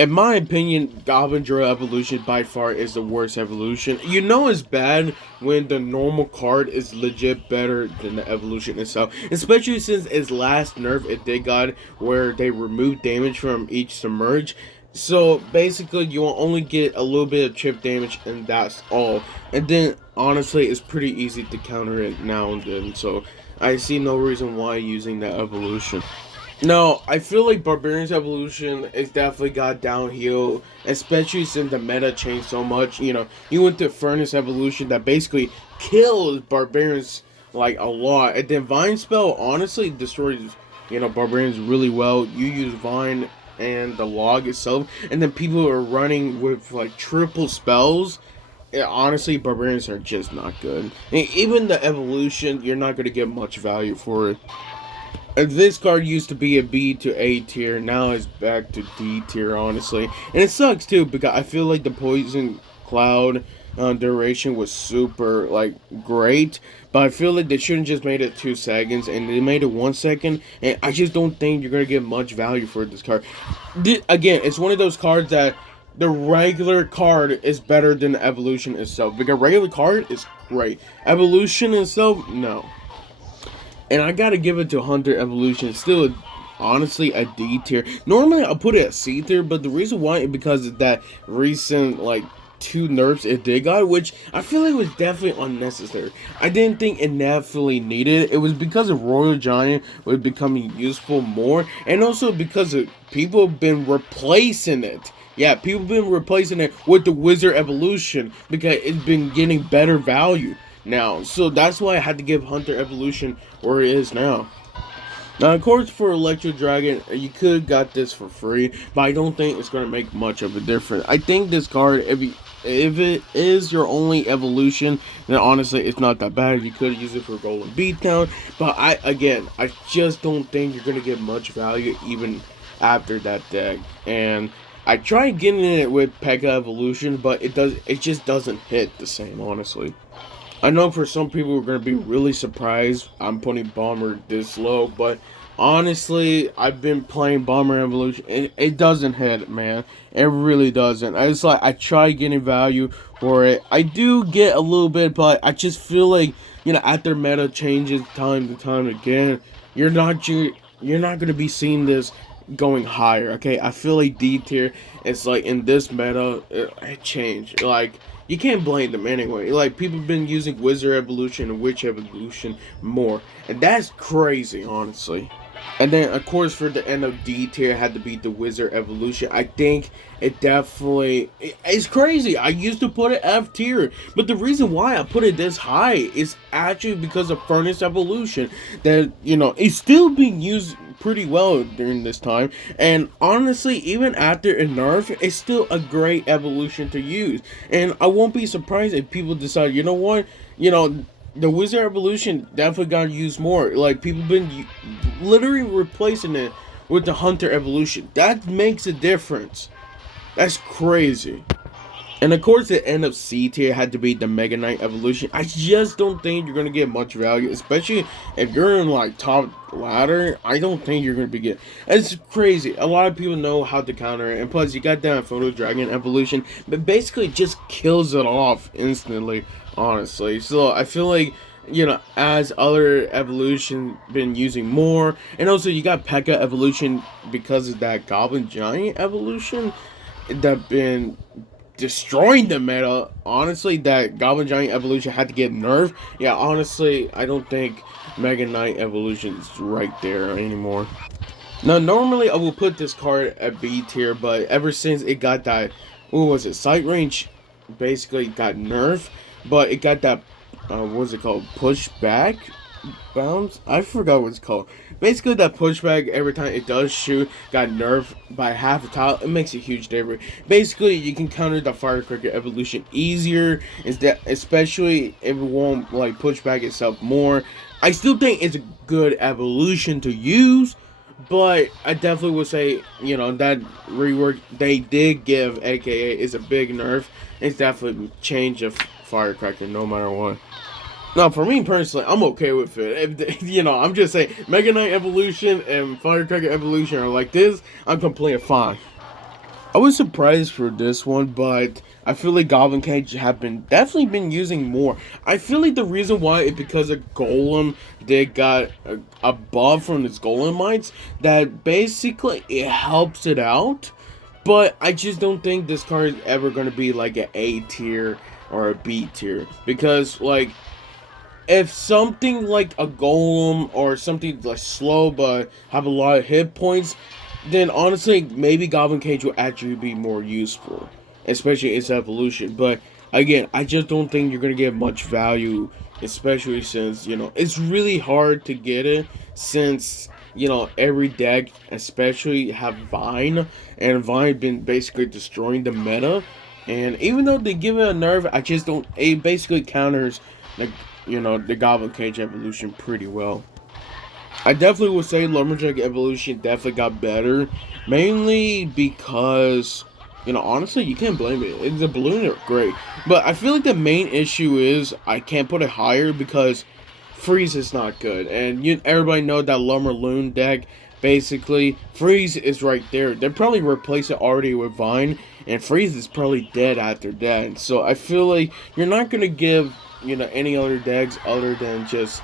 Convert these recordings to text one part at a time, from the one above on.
In my opinion, Goblin Drill evolution by far is the worst evolution. You know it's bad when the normal card is legit better than the evolution itself. Especially since its last nerf it did got where they removed damage from each submerge. So basically you will only get a little bit of chip damage and that's all. And then honestly it's pretty easy to counter it now and then. So I see no reason why using that evolution. No, I feel like Barbarian's evolution is definitely got downhill, especially since the meta changed so much. You know, you went to Furnace evolution that basically killed Barbarians like a lot, and then Vine spell honestly destroys Barbarians really well. You use Vine and the log itself, and then people are running with like triple spells. Yeah, honestly, Barbarians are just not good. And even the evolution, you're not gonna get much value for it. This card used to be a B to A tier, now it's back to D tier, honestly. And it sucks too, because I feel like the Poison Cloud duration was super, like, great. But I feel like they shouldn't just made it 2 seconds, and they made it 1 second. And I just don't think you're going to get much value for this card. Again, it's one of those cards that the regular card is better than the evolution itself. Because regular card is great. Evolution itself, no. And I gotta give it to Hunter Evolution. Still, honestly, a D tier. Normally, I'll put it at C tier, but the reason why is because of that recent, like, 2 nerfs it did got, which I feel like was definitely unnecessary. I didn't think it definitely needed it. It was because of Royal Giant was becoming useful more, and also because of people have been replacing it. Yeah, people have been replacing it with the Wizard Evolution because it's been getting better value now. So that's why I had to give Hunter Evolution where it is now. Now, of course, for Electro Dragon, you could have got this for free, but I don't think it's going to make much of a difference. I think this card, if it is your only evolution, then honestly, it's not that bad. You could use it for Golden Beatdown, but I just don't think you're going to get much value even after that deck. And I tried getting it with Pekka Evolution, but it just doesn't hit the same, honestly. I know for some people are going to be really surprised I'm putting Bomber this low, but honestly, I've been playing Bomber Evolution. It doesn't hit, man. It really doesn't. It's like I try getting value for it. I do get a little bit, but I just feel like, after meta changes time to time again, you're not going to be seeing this going higher, okay? I feel like D tier, it's like in this meta, it changed. Like, you can't blame them anyway. Like, people have been using Wizard Evolution and Witch Evolution more. And that's crazy, honestly. And then, of course, for the end of D tier, had to be the Wizard Evolution. I think it definitely... It's crazy. I used to put it F tier. But the reason why I put it this high is actually because of Furnace Evolution. That, it's still being used pretty well during this time, and honestly, even after a nerf, it's still a great evolution to use. And I won't be surprised if people decide, you know what, the Wizard Evolution definitely got used more. Like, people been literally replacing it with the Hunter Evolution. That makes a difference. That's crazy. And of course, the end of C tier had to be the Mega Knight Evolution. I just don't think you're going to get much value, especially if you're in, like, top ladder. I don't think you're going to be getting... It's crazy. A lot of people know how to counter it. And plus, you got that Photo Dragon Evolution, but basically just kills it off instantly, honestly. So, I feel like, as other evolution been using more, and also you got Pekka Evolution because of that Goblin Giant Evolution that been destroying the meta. Honestly, that Goblin Giant Evolution had to get nerfed. Yeah, honestly, I don't think Mega Knight Evolution is right there anymore. Now, normally I will put this card at B tier, but ever since it got that, what was it, sight range basically got nerfed, but it got that, what was it called, pushback bounce? I forgot what it's called. Basically, that pushback every time it does shoot got nerfed by half a tile. It makes a huge difference. Basically, you can counter the Firecracker Evolution easier, especially if it won't like push back itself more. I still think it's a good evolution to use, but I definitely would say, that rework they did give, aka, is a big nerf. It's definitely change of Firecracker no matter what. Now, for me personally, I'm okay with it. If, I'm just saying, Mega Knight Evolution and Firecracker Evolution are like this, I'm completely fine. I was surprised for this one, but I feel like Goblin Cage have been definitely been using more. I feel like the reason why is because of Golem, they got a buff from its Golem mites that basically it helps it out. But I just don't think this card is ever gonna be like an A tier or a B tier because like if something like a golem or something like slow but have a lot of hit points, then honestly maybe Goblin Cage will actually be more useful, especially its evolution. But again, I just don't think you're gonna get much value, especially since it's really hard to get it since every deck, especially have Vine, and Vine been basically destroying the meta. And even though they give it a nerf, I just don't. It basically counters like the Goblin Cage evolution pretty well. I definitely would say Lumberjack evolution definitely got better, mainly because honestly you can't blame it. The balloon are great, but I feel like the main issue is I can't put it higher because Freeze is not good, and everybody know that Lumberloon deck. Basically, Freeze is right there. They probably replaced it already with Vine, and Freeze is probably dead after that. So I feel like you're not gonna give any other decks other than just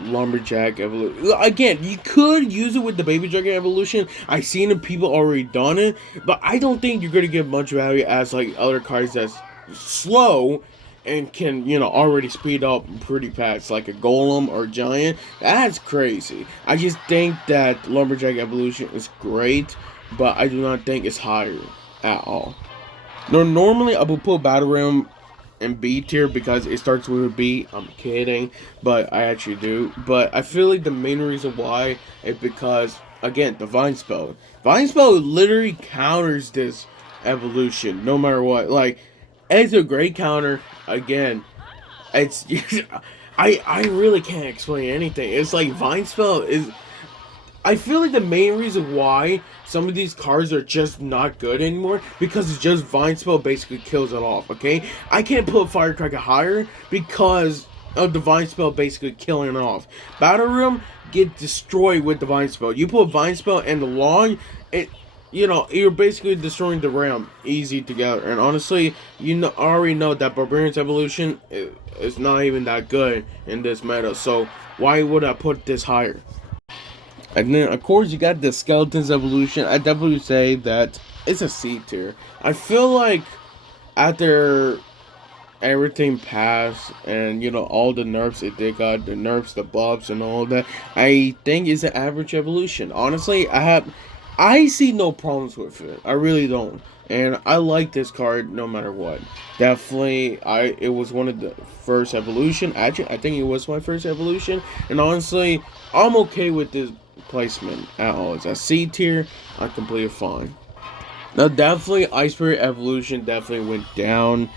Lumberjack evolution. Again, you could use it with the Baby Dragon evolution. I've seen the people already done it, but I don't think you're gonna get much value as like other cards that's slow and can already speed up pretty fast, like a Golem or Giant. That's crazy. I just think that Lumberjack evolution is great, but I do not think it's higher at all. Normally I would put Battle Realm in B tier because it starts with a B. I'm kidding, but I actually do. But I feel like the main reason why is because again the Vine Spell. Vine Spell literally counters this evolution no matter what. Like it's a great counter. Again, it's I really can't explain anything. It's like Vine Spell is. I feel like the main reason why some of these cards are just not good anymore because it's just Vine Spell basically kills it off. Okay, I can't put Firecracker higher because of the Vine Spell basically killing it off. Battle Room get destroyed with the Vine Spell. You put Vine Spell and the Long, it you're basically destroying the realm easy together. And honestly, already know that Barbarian's evolution is not even that good in this meta. So why would I put this higher? And then, of course, you got the Skeletons evolution. I definitely say that it's a C tier. I feel like after everything passed and, all the nerfs it did got, the nerfs, the buffs, and all that, I think it's an average evolution. Honestly, I see no problems with it. I really don't. And I like this card no matter what. Definitely, it was one of the first evolution. Actually, I think it was my first evolution. And honestly, I'm okay with this placement at all. It's a C tier. I'm completely fine. Now, definitely, Ice Spirit evolution definitely went down.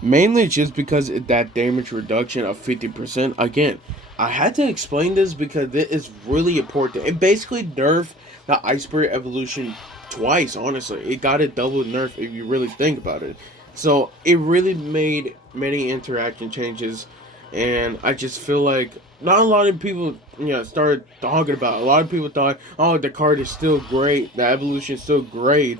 Mainly just because of that damage reduction of 50%. Again, I had to explain this because it is really important. It basically nerfed the Ice Spirit evolution twice, honestly. It got a double nerf if you really think about it. So it really made many interaction changes, and I just feel like not a lot of people started talking about it. A lot of people thought, oh, the card is still great, the evolution is still great,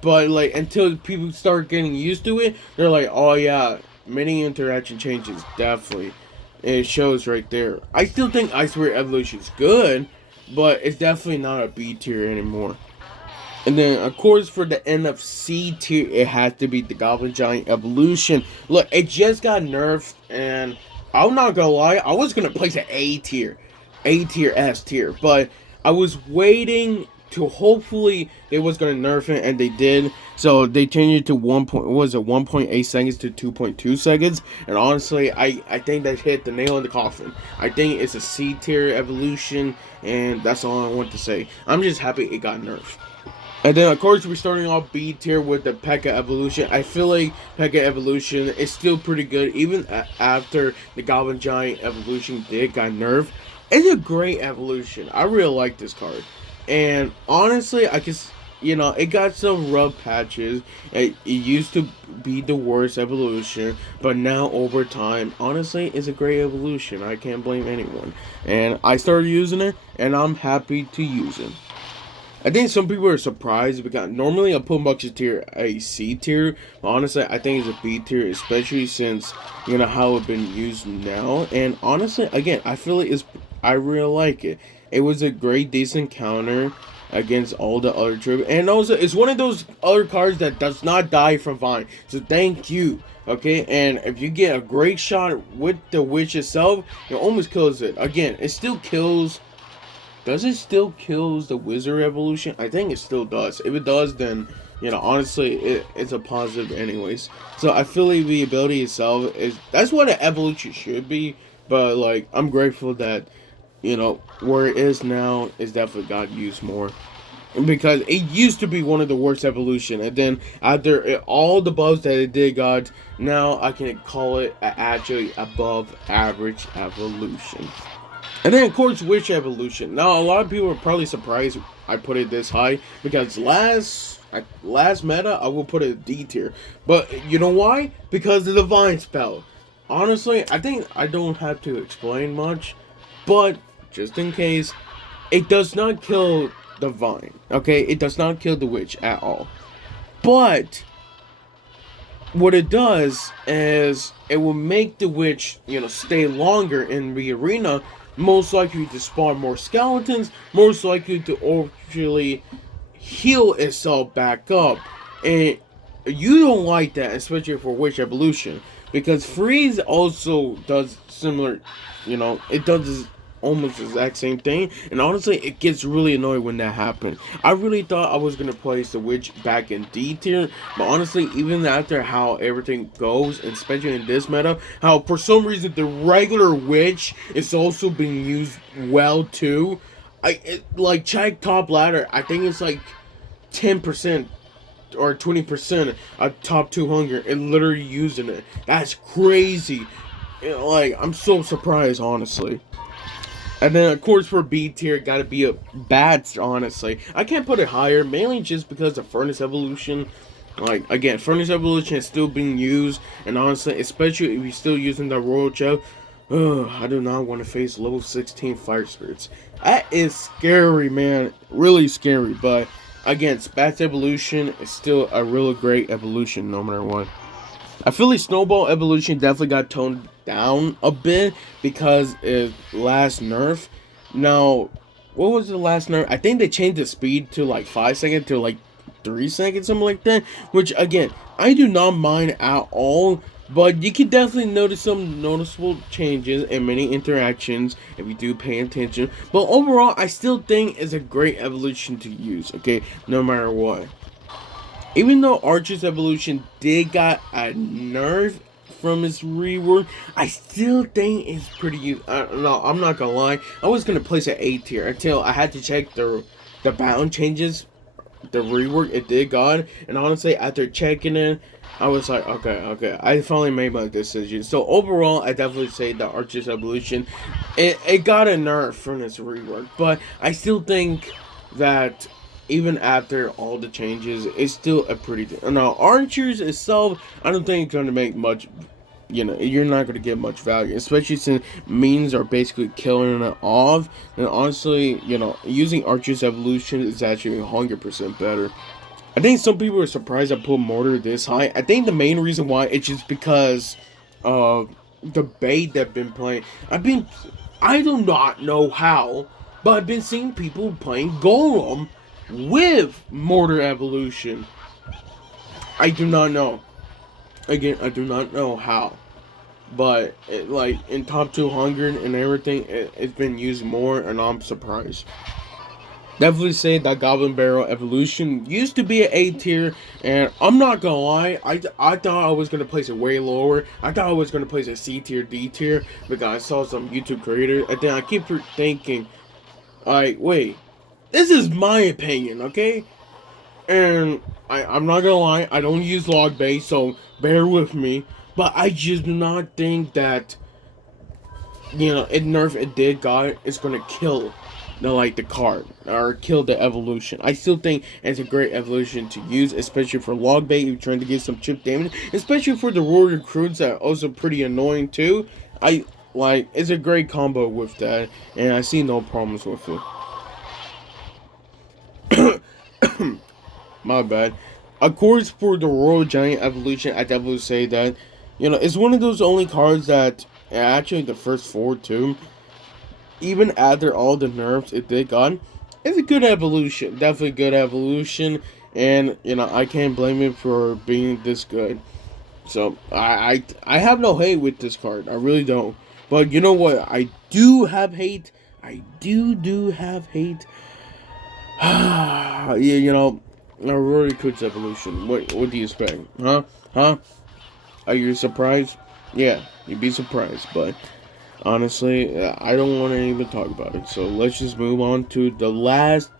but like until people start getting used to it, they're like, oh yeah, many interaction changes, definitely. And it shows right there. I still think Ice Spirit evolution is good, but it's definitely not a B tier anymore. And then, of course, for the NFC tier, it has to be the Goblin Giant evolution. Look, it just got nerfed, and I'm not gonna lie, I was gonna place an A tier, S tier, but I was waiting to hopefully they was gonna nerf it, and they did. So they changed it to 1.8 seconds to 2.2 seconds, and honestly, I think that hit the nail in the coffin. I think it's a C tier evolution, and that's all I want to say. I'm just happy it got nerfed. And then, of course, we're starting off B tier with the P.E.K.K.A. evolution. I feel like P.E.K.K.A. evolution is still pretty good, even after the Goblin Giant evolution got nerfed. It's a great evolution. I really like this card. And honestly, I guess, it got some rough patches. It used to be the worst evolution, but now over time, honestly, it's a great evolution. I can't blame anyone. And I started using it, and I'm happy to use it. I think some people are surprised because normally I put Musketeer a C tier, but honestly I think it's a B tier, especially since how it's been used now. And honestly, again, I feel like I really like it. It was a great, decent counter against all the other troops, and also it's one of those other cards that does not die from Vine. So thank you. Okay, and if you get a great shot with the witch itself, it almost kills it. Again, it still kills. Does it still kills the wizard evolution? I think it still does. If it does, then honestly, it's a positive anyways. So I feel like the ability itself that's what an evolution should be. But like, I'm grateful that where it is now is definitely got used more, because it used to be one of the worst evolution, and then after all the buffs that it did got, now I can call it actually above average evolution. And then of course Witch evolution. Now a lot of people are probably surprised I put it this high, because last meta I will put it D tier. But you know why? Because of the Divine spell. Honestly, I think I don't have to explain much, but just in case, it does not kill the Vine. Okay, it does not kill the Witch at all. But what it does is it will make the Witch stay longer in the arena, most likely to spawn more skeletons, most likely to actually heal itself back up. And you don't like that, especially for Witch evolution, because Freeze also does similar, it does almost the exact same thing, and honestly it gets really annoying when that happens. I really thought I was gonna place the Witch back in D tier, but honestly, even after how everything goes, especially in this meta, how for some reason the regular Witch is also being used well too. Like check top ladder, I think it's like 10% or 20% of top 200 and literally using it. That's crazy. Like, I'm so surprised, honestly. And then, of course, for B tier, gotta be a Bats, honestly. I can't put it higher, mainly just because of Furnace Evolution. Like, again, Furnace Evolution is still being used, and honestly, especially if you're still using the Royal Chef, I do not want to face level 16 Fire Spirits. That is scary, man. Really scary, but again, Bats Evolution is still a really great evolution, no matter what. I feel like Snowball evolution definitely got toned down a bit because it last nerf. Now, what was the last nerf? I think they changed the speed to like 5 seconds to like 3 seconds, something like that. Which again, I do not mind at all. But you can definitely notice some noticeable changes in many interactions if you do pay attention. But overall, I still think it's a great evolution to use, okay, no matter what. Even though Archer's evolution did got a nerf from its rework, I still think it's pretty useful. No, I'm not gonna lie. I was gonna place it A tier until I had to check the bound changes, the rework it did got, and honestly, after checking it, I was like, okay, I finally made my decision. So overall, I definitely say the Archer's evolution, it got a nerf from its rework, but I still think that even after all the changes, it's still a pretty. Now, Archers itself, I don't think it's going to make much. You're not going to get much value, especially since means are basically killing it off. And honestly, using Archer's evolution is actually 100% better. I think some people are surprised I put Mortar this high. I think the main reason why it's just because of the bait that I've been playing. I do not know how, but I've been seeing people playing Golem with Mortar evolution. I do not know. Again, I do not know how, but like in top 200 and everything, it's been used more, and I'm surprised. Definitely say that Goblin Barrel evolution used to be an A tier, and I'm not gonna lie, I thought I was gonna place it way lower. I thought I was gonna place a C tier, D tier, because I saw some YouTube creators, and then I keep thinking, like, wait, this is my opinion, okay? And I'm not gonna lie, I don't use log base, so bear with me. But I just do not think that, it nerf it did God is gonna kill the card or kill the evolution. I still think it's a great evolution to use, especially for log bait. You're trying to get some chip damage, especially for the royal recruits that are also pretty annoying too. It's a great combo with that, and I see no problems with it. My bad. Of course, for the Royal Giant Evolution, I definitely say that, it's one of those only cards that, actually, the first four, too, even after all the nerfs it did got, it's a good evolution. Definitely good evolution. And, I can't blame it for being this good. So, I have no hate with this card. I really don't. But you know what? I do have hate. I do have hate. Yeah, Rory Coot's evolution. What do you expect? Huh? Are you surprised? Yeah, you'd be surprised. But honestly, I don't want to even talk about it. So let's just move on to the last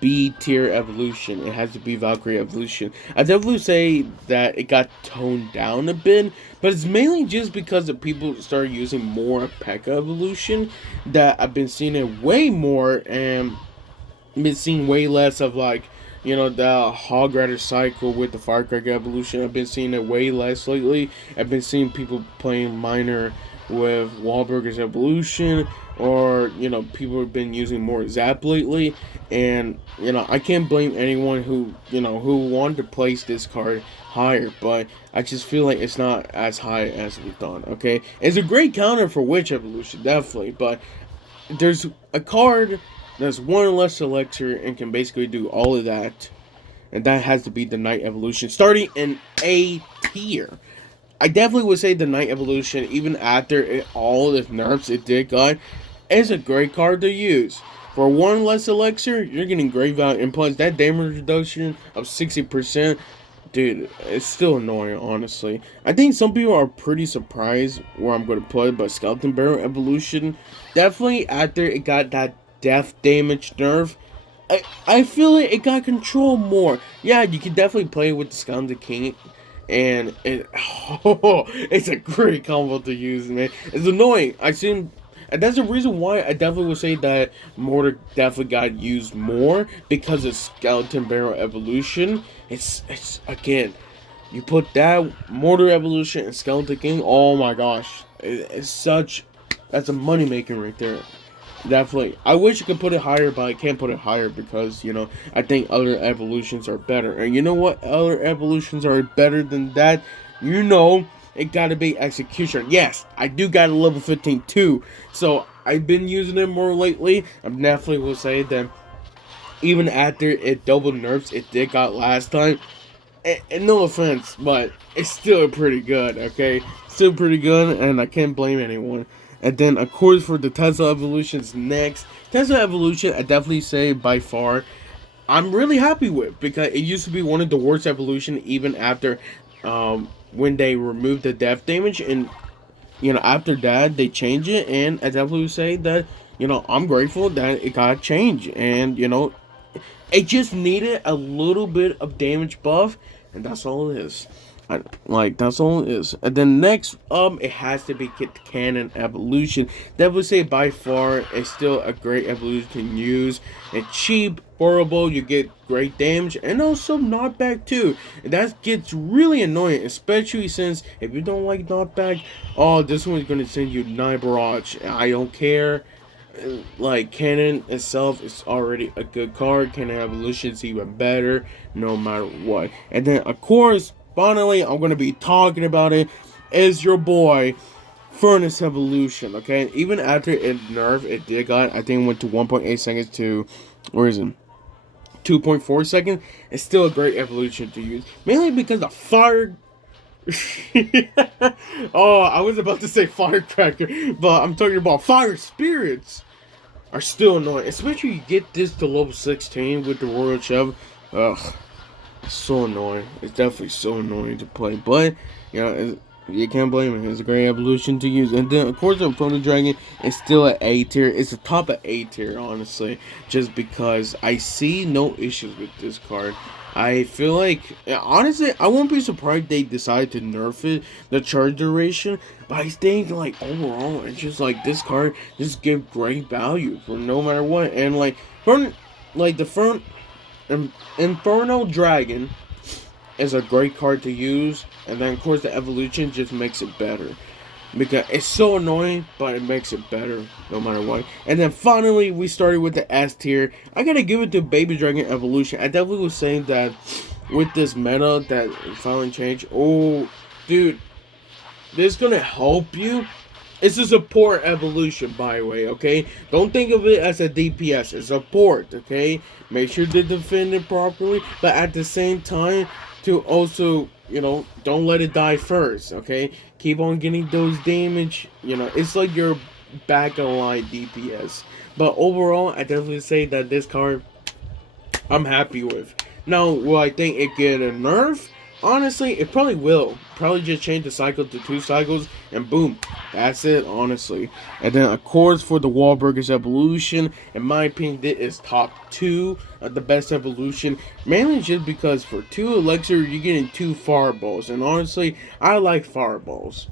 B tier evolution. It has to be Valkyrie evolution. I definitely say that it got toned down a bit, but it's mainly just because of people started using more P.E.K.K.A evolution, that I've been seeing it way more, and been seeing way less of like, the Hog Rider cycle with the Firecracker evolution. I've been seeing it way less lately. I've been seeing people playing Miner with Wahlburger's evolution, or people have been using more Zap lately, and I can't blame anyone who wanted to place this card higher, but I just feel like it's not as high as we thought. Okay, it's a great counter for Witch evolution, definitely, but there's a card that's one less elixir and can basically do all of that, and that has to be the Knight evolution, starting in A tier. I definitely would say the Knight evolution, even after all the nerfs it did got, is a great card to use. For one less elixir, you're getting great value, and plus that damage reduction of 60%, dude, it's still annoying, honestly. I think some people are pretty surprised where I'm going to put it, but Skeleton Barrel evolution, definitely after it got that death damage nerf, I feel like it got control more. Yeah, you can definitely play with the Skeleton King, and it's a great combo to use, man. It's annoying. And that's the reason why I definitely would say that Mortar definitely got used more, because of Skeleton Barrel evolution. It's again, you put that Mortar evolution and Skeleton King. Oh my gosh, that's a money maker right there. Definitely. I wish you could put it higher, but I can't put it higher because, I think other evolutions are better. And you know what other evolutions are better than that? It gotta be Executioner. Yes, I do got a level 15 too. So, I've been using it more lately. I definitely will say that even after it double nerfs it did got last time, and no offense, but it's still pretty good, okay? Still pretty good, and I can't blame anyone. And then, of course, for the Tesla Evolutions next. Tesla Evolution, I definitely say by far, I'm really happy with, because it used to be one of the worst evolution even after when they removed the death damage. And, after that, they changed it. And I definitely would say that, I'm grateful that it got changed. And, it just needed a little bit of damage buff. And that's all it is. That's all it is. And then next, it has to be Kit Cannon evolution. That would say by far it's still a great evolution to use. It's cheap, horrible, you get great damage, and also knockback too. And that gets really annoying, especially since if you don't like knockback, this one's gonna send you Night Barrage. I don't care. Like, Cannon itself is already a good card. Cannon evolution is even better, no matter what. And then, of course, finally, I'm going to be talking about it, is your boy, Furnace Evolution, okay? Even after it nerfed, it did got, I think it went to 1.8 seconds to, where is it? 2.4 seconds. It's still a great evolution to use. Mainly because the fire... I was about to say Firecracker, but I'm talking about Fire Spirits are still annoying. Especially you get this to level 16 with the Royal Chev. Ugh. So annoying. It's definitely so annoying to play, but you can't blame it. It's a great evolution to use. And then of course the Inferno Dragon is still at A tier. It's the top of A tier, honestly, just because I see no issues with this card. I feel like, honestly, I won't be surprised they decide to nerf it, the charge duration, but I think, like, overall, it's just, like, this card just give great value for no matter what. And, like, the Inferno Dragon is a great card to use, and then of course the evolution just makes it better. because it's so annoying, but it makes it better no matter what. And then finally, we started with the S tier. I gotta give it to Baby Dragon Evolution. I definitely was saying that with this meta that finally changed. Oh, dude, this is gonna help you. It's a support evolution, by the way, okay? Don't think of it as a DPS. It's support, okay? Make sure to defend it properly, but at the same time, to also, don't let it die first, okay? Keep on getting those damage. It's like your back of line DPS. But overall, I definitely say that this card I'm happy with. Now, will I think it get a nerf? Honestly, it probably will. Probably just change the cycle to 2 cycles, and boom, that's it, honestly. And then, of course, for the Wahlburgers evolution, in my opinion, it is top 2 of the best evolution. Mainly just because for 2 Elixir, you're getting 2 fireballs. And honestly, I like fireballs.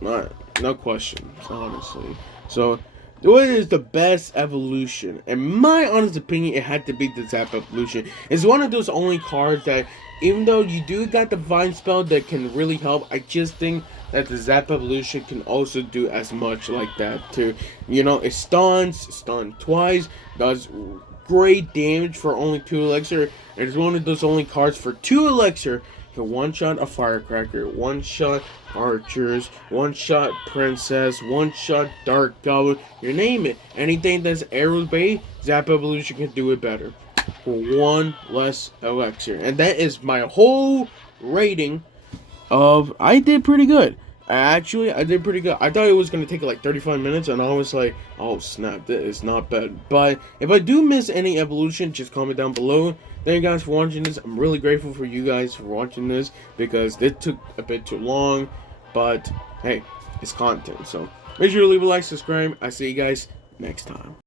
No questions, honestly. So, what is the best evolution? In my honest opinion, it had to be the Zap evolution. It's one of those only cards that, even though you do got the Vine spell that can really help, I just think that the Zap evolution can also do as much like that too. It stun twice, does great damage for only 2 Elixir. It's one of those only cards for 2 Elixir can one-shot a Firecracker, one-shot Archers, one-shot Princess, one-shot Dark Goblin, you name it. Anything that's arrows based, Zap Evolution can do it better. For 1 less Elixir. And that is my whole rating of, I did pretty good. I did pretty good. I thought it was going to take like 35 minutes, and I was like, oh snap, that is not bad. But if I do miss any evolution, just comment down below. Thank you guys for watching this. I'm really grateful for you guys for watching this, because it took a bit too long. But hey, it's content. So make sure to leave a like, subscribe. I see you guys next time.